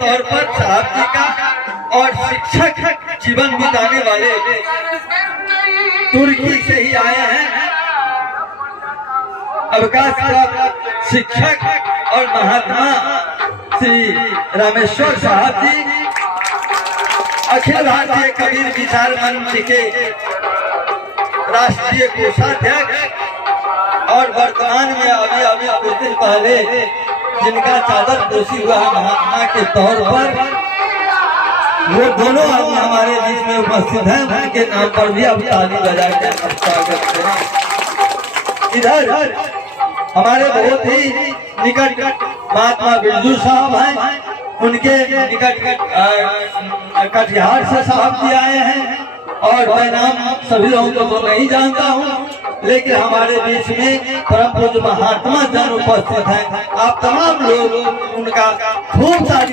तौर पर साहब जी का और शिक्षक जीवन बिताने वाले तुर्की से ही आए हैं। अवकाश प्राप्त शिक्षक और महात्मा श्री रामेश्वर साहब जी अखिल भारतीय कबीर विचार मंच के राष्ट्रीय कोषाध्यक्ष और वर्तमान में अभी कुछ दिन पहले जिनका चादर पोशी हुआ है महात्मा के तौर पर, वो दोनों हमारे बीच में उपस्थित हैं। उनके नाम पर भी अब ताली बजा के स्वागत करें। इधर हमारे बहुत ही निकट महात्मा बिरजू साहब हैं, उनके निकट कटिहार से साहब जी आए हैं और मैं नाम सभी लोगों को तो नहीं जानता हूँ, लेकिन हमारे बीच में परम पूज्य महात्मा जन उपस्थित हैं। आप तमाम लोग उनका खूब ताली